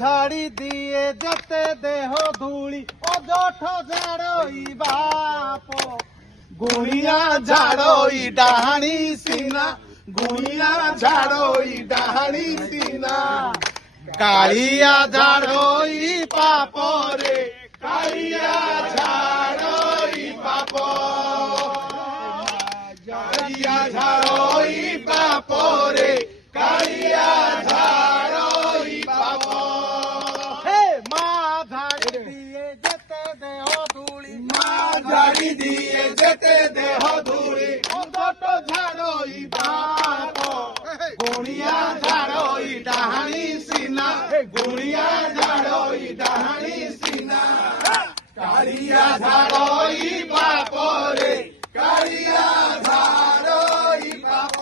ঝাড়ি দিয়ে যেতে দেহ ধূলি অজঠ ঝাড়ই বাপ গুণিয়া ঝাড়ই ডাহাণী সিনা গুণিয়া ঝাড়ই ডাহাণী সিনা কালিয়া ঝাড়ই পাপ রে কালিয়া ঝাড়ই পাপ কালিয়া ঝাড়ই পাপ রে কালিয়া ঝাড়ই পাপ হে মা ঝাড়ি দিয়ে যেতে দেহ ধূলি মা ঝাড়ি দিয়ে যেতে দেহ ধূলি অন্তত ঝাড়ই পাপ গুণিয়া ঝাড়ই ডাহাণী সিনা গুণিয়া ঝাড়ই ডাহাণী সিনা কালিয়া ঝাড়ই পাপ রে কালিয়া ঝাড়ই পাপ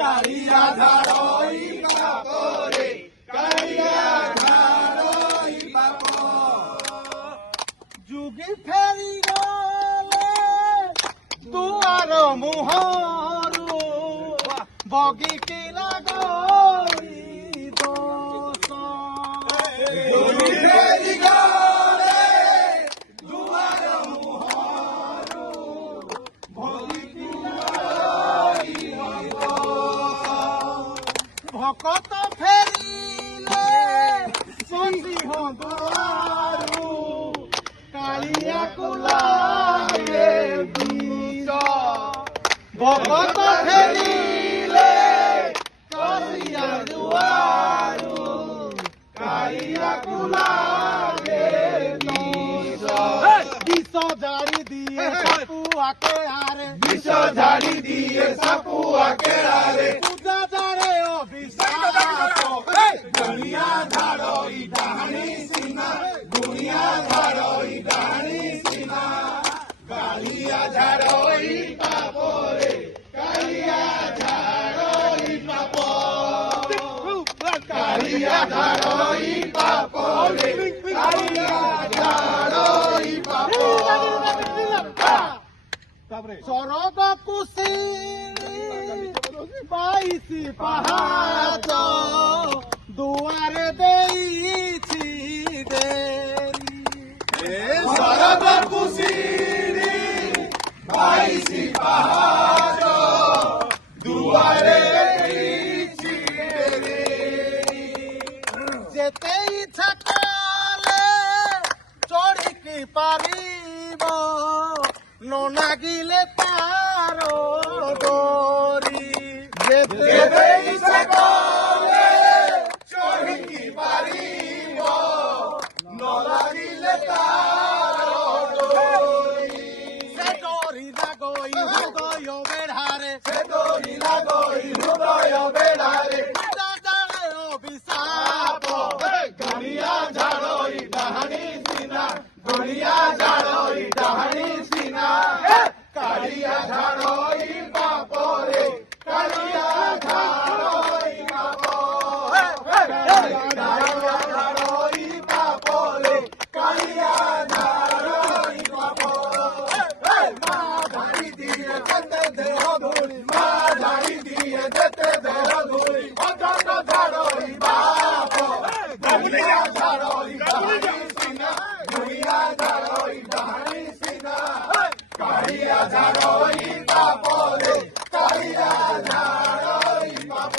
কালিয়া ঝাড়ই পাপ রে কালিয়া ঝাড়ই পাপ যুগি ফেরি গলে দুয়ার মুহঁରୁ বগি কিলা গরি দোষ যুগি ফেরি গলে দুয়ার মুহঁରୁ বগি কিলা গরি দোষ ভকত ফেরিলে সন্দিহ দুয়াରୁ কালিয়া কুলাগে বিষ ভকত ফেরিলে কালিয়া দুয়াରୁ কালিয়া কুলাগে বিষ বিষ ঝাড়ি দিয়ে সাপু আকে হারে বিষ ঝাড়ি দিয়ে সাপু আকে হারে পূজা ঝাড়ে অভিশাপ গুণিয়া ঝাড়ই ডাহাণী সিনা গুণিয়া ঝাড়ই ডাহাণী সিনা কালিয়া ঝাড়ই পাপ রে কালিয়া ঝাড়ই পাপ কালিয়া ঝাড়ই পাপ রে কালিয়া ঝাড়ই পাপ সরগ কুশিনী 22 পাহাচ দুয়ারে ଦେଇଛି ডেরি সরগ কুশিনী 22 পাহাচ দুয়ারে ଦେଇଛି ডেরি যেতে ইচ্ছা কলে চড়িকি পারিব ন নাগিলে তার ডরি যেতে ইচ্ছা কলে চড়িকি পারিব ন লাগিলে তার ডরি সে ডরি লাগই হৃদয় বেড়ারে সে ডরি লাগই হৃদয় বেড়ারে অভিশাপ গুণিয়া ঝাড়ই ডাহাণী সিনা গুণিয়া ঝাড়ই ডাহাণী সিনা কালিয়া ঝাড়ই পাপ রে কালিয়া ঝাড়ই পাপ কালিয়া ঝাড়ই পাপ রে কালিয়া ঝাড়ই পাপ মা ঝাড়ি দিয়ে যেতে দেহ ধূলি মা ঝাড়ি দিয়ে যেতে দেহ ধূলি অন্তত ঝাড়ই পাপ গুণিয়া ঝাড়ই ডাহাণী সিনা গুণিয়া ঝাড়ই ডাহাণী সিনা কালিয়া ঝাড়ই পাপ রে কালিয়া ঝাড়ই পাপ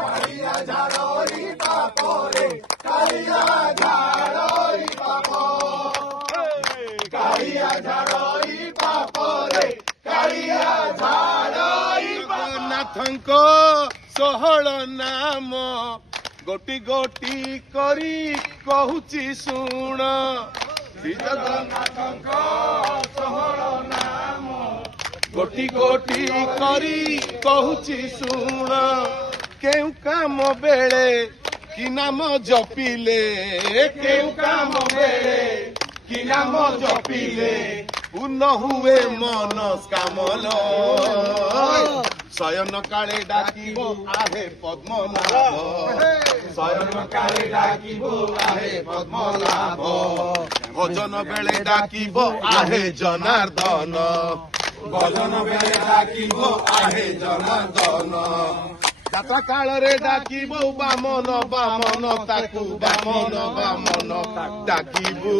কালিয়া ঝাড়ই পাপ রে কালিয়া ঝাড়ই পাপ কালিয়া ঝাড়ই পাপ রে কালিয়া ঝাড়ই পাপ নাଥଙ୍କ ଷୋହଳ ନାମ ଗୋଟି ଗୋଟି କରି କହୁଛି ଶୁଣ ଶ୍ରୀ ଜଗନ୍ନାଥଙ୍କ ଷୋହଳ ନାମ ଗୋଟି ଗୋଟି କରି କହୁଛି ଶୁଣ କେଉଁ କାମ ବେଳେ କି ନାମ ଜପିଲେ କେଉଁ କାମ ବେଳେ କି ନାମ ଜପିଲେ ପୂର୍ଣ୍ଣ ହୁଏ ମନସ୍କାମଲ ଶୟନ କାଳେ ଡାକିବ ଆହେ ପଦ୍ମନାଭ ଶୟନ କାଳେ ଡାକିବ ଆହେ ପଦ୍ମନାଭ ଭଜନ ବେଳେ ଡାକିବ ଆହେ ଜନାର୍ଦ୍ଦନ ଭଜନ ବେଳେ ଡାକିବ ଆହେ ଜନାର୍ଦ୍ଦନ যাত্রা কাଳରେ ডাকিবু বামন বামন তাକୁ ବାମନ ବାମନ ଡାକିବୁ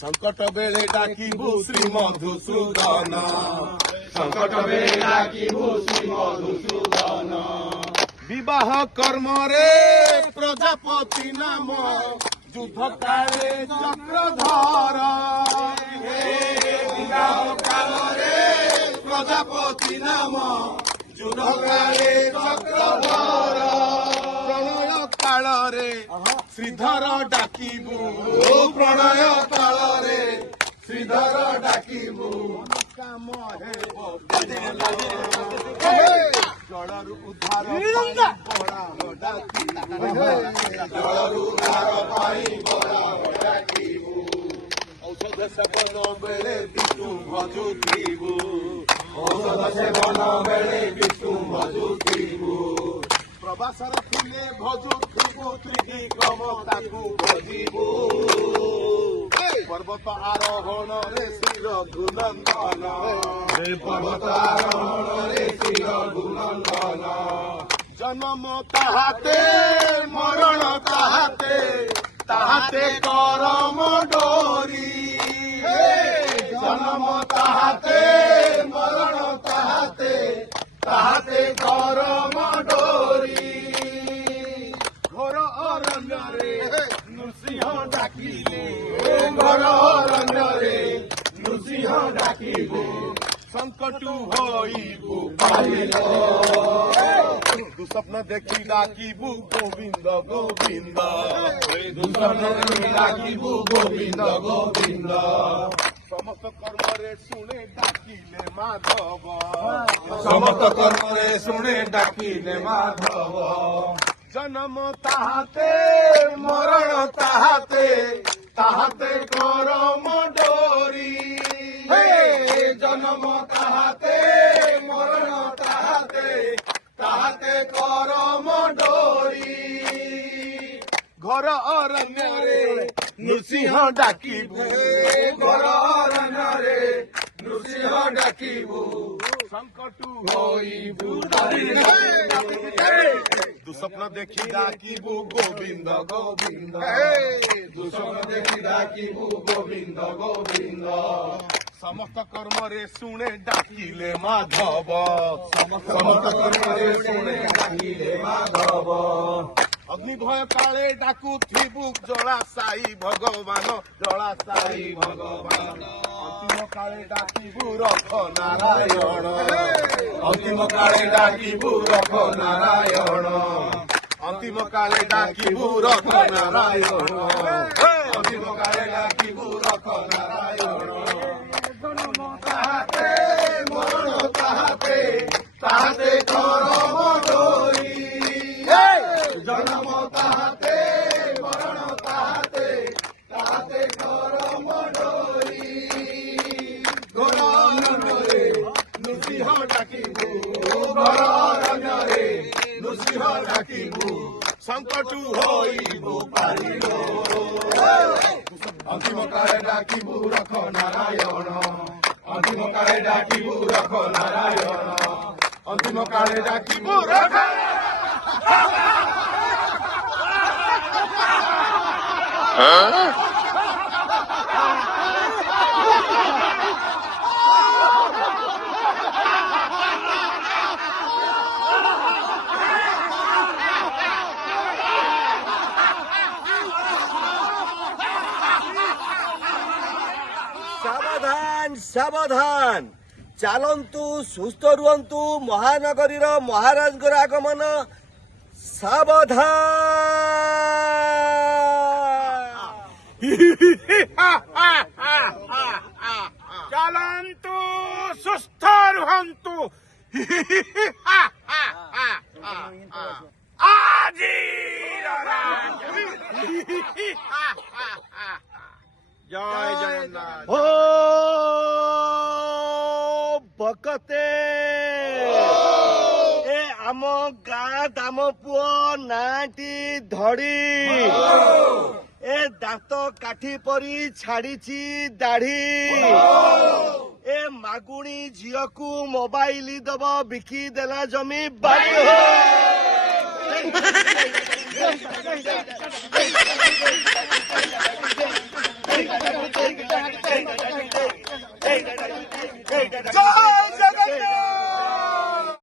ସଙ୍କଟ ବେଳେ ଡାକିବୁ ଶ୍ରୀ ମଧୁସୂଦନ ସଙ୍କଟ ବେଳେ ଡାକିବୁ ଶ୍ରୀ ମଧୁସୂଦନ ବିବାହ କର୍ମରେ ପ୍ରଜାପତି ନାମ ଯୁଦ୍ଧ କାଳେ ଚକ୍ରଧର ବିବାହ କାଳରେ ପ୍ରଜାପତି ନାମ ଯୁଦ୍ଧ କାଳେ ଚକ୍ରଧର ପ୍ରଣୟ କାଳରେ ଶ୍ରୀଧର ଡାକିବୁ ପ୍ରଣୟ କାଳରେ ଶ୍ରୀଧର ଡାକିବୁ କାମ ହେବ ଜଳରୁ ଉଦ୍ଧାର ଜଳରୁ ଉଦ୍ଧାର ପାଇଁ ବରାହ ଡାକିବୁ ଔଷଧ ସେବନ ବେଳେ ବିଷ୍ଣୁ ଭଜୁଥିବୁ ଔଷଧ ସେବନ ବେଳେ ବିଷ୍ଣୁ ଭଜୁଥିବୁ ପ୍ରବାସର ଥିଲେ ଭଜୁଥିବୁ ତ୍ରିବିକ୍ରମ ତାକୁ ଭଜିବୁ ପର୍ବତ ଆରୋହଣରେ ଶ୍ରୀ ରଘୁନନ୍ଦନ ପର୍ବତ ଆରୋହଣରେ ଶ୍ରୀ ରଘୁନନ୍ଦନ ଜନ୍ମ ତାହାତେ ମରଣ ତାହାତେ ତାହାତେ କରମ ଡୋରି ଜନ୍ମ ତାହାତେ ମରଣ ତାହାତେ ତାହାତେ କରମ ଡୋରି ଘୋର ଅରଣ୍ୟରେ ନୃସିଂହ ଡାକିଲେ ଘୋର ଅରଣ୍ୟରେ ନୃସିଂହ ଡାକିବୁ ସଙ୍କଟୁ ହୋଇବୁ ପାରିଲ দুঃস্বপ্ন দেখি ডাকিবু গোবিন্দ গোবিন্দ দুঃস্বপ্ন দেখি ডাকিবু গোবিন্দ গোবিন্দ সমস্ত কর্মরে শুনে ডাকিলে মাধব সমস্ত কর্মরে শুনে ডাকিলে মাধব জন্ম তাহাতে মরণ তাহাতে তাহাতে করম ডোরি জন্ম তাহাতে মরণ তাহাতে তাহাতে করম ডোরি ঘর অরণ্যরে নৃসিংহ ডাকিবু ঘর অরণ্যরে নৃসিংহ ডাকিবু সংকটু হইবু দুঃস্বপ্ন দেখি ডাকিবু গোবিন্দ গোবিন্দ দুঃস্বপ্ন দেখি ডাকিবু গোবিন্দ গোবিন্দ সমস্ত কর্মরে শুনে ডাকিলে মাধব সমস্ত কর্মরে শুনে ডাকিলে মাধব অগ্নি ভয় কালে ডাকুথিবু জলাশায়ী ভগবান জলাশায়ী ভগবান অন্তিম কালে ডাকিবু রখ নারায়ণ অন্তিম কালে ডাকিবু রখ নারায়ণ অন্তিম কালে ডাকিবু রখ নারায়ণ অন্তিম কালে ডাকিবু রখ নারায়ণ তাহাতে মরণ তাহাতে তাহাতে করম ডোরি জন্ম তাহাতে মরণ তাহাতে তাহাতে করম ডোরি ঘোর অরণ্যরে নৃসিংহ ডাকিবু ঘোর অরণ্যরে নৃসিংহ ডাকিবু সংকটু হইবু ପାରିଲ অন্তিম কালে ডাকিবু রখ নারায়ণ অন্তিম কালে ডাকিবু রখ নারায়ণ অন্তিম কালে ডাকিবু রখ সাবধান সাবধান ଚାଲନ୍ତୁ ସୁସ୍ଥ ରୁହନ୍ତୁ ମହାନଗରୀର ମହାରାଜଙ୍କର ଆଗମନ ସାବଧାନ ଚାଲନ୍ତୁ ସୁସ୍ଥ ରୁହନ୍ତୁ ଆଜିର ଜୟ ଜଗନ୍ନାଥ ଓ ବକତେ ଏ ଆମ ଗାଁ ଦାମ ପୁଅ ନାଁଟି ଧଡ଼ି ଏ ଦାନ୍ତ କାଠି ପରି ଛାଡ଼ିଛି ଦାଢ଼ି ଏ ମାଗୁଣି ଝିଅକୁ ମୋବାଇଲ ଦବ ବିକି ଦେଲା ଜମି ବାଡି ହୋ ଜୟ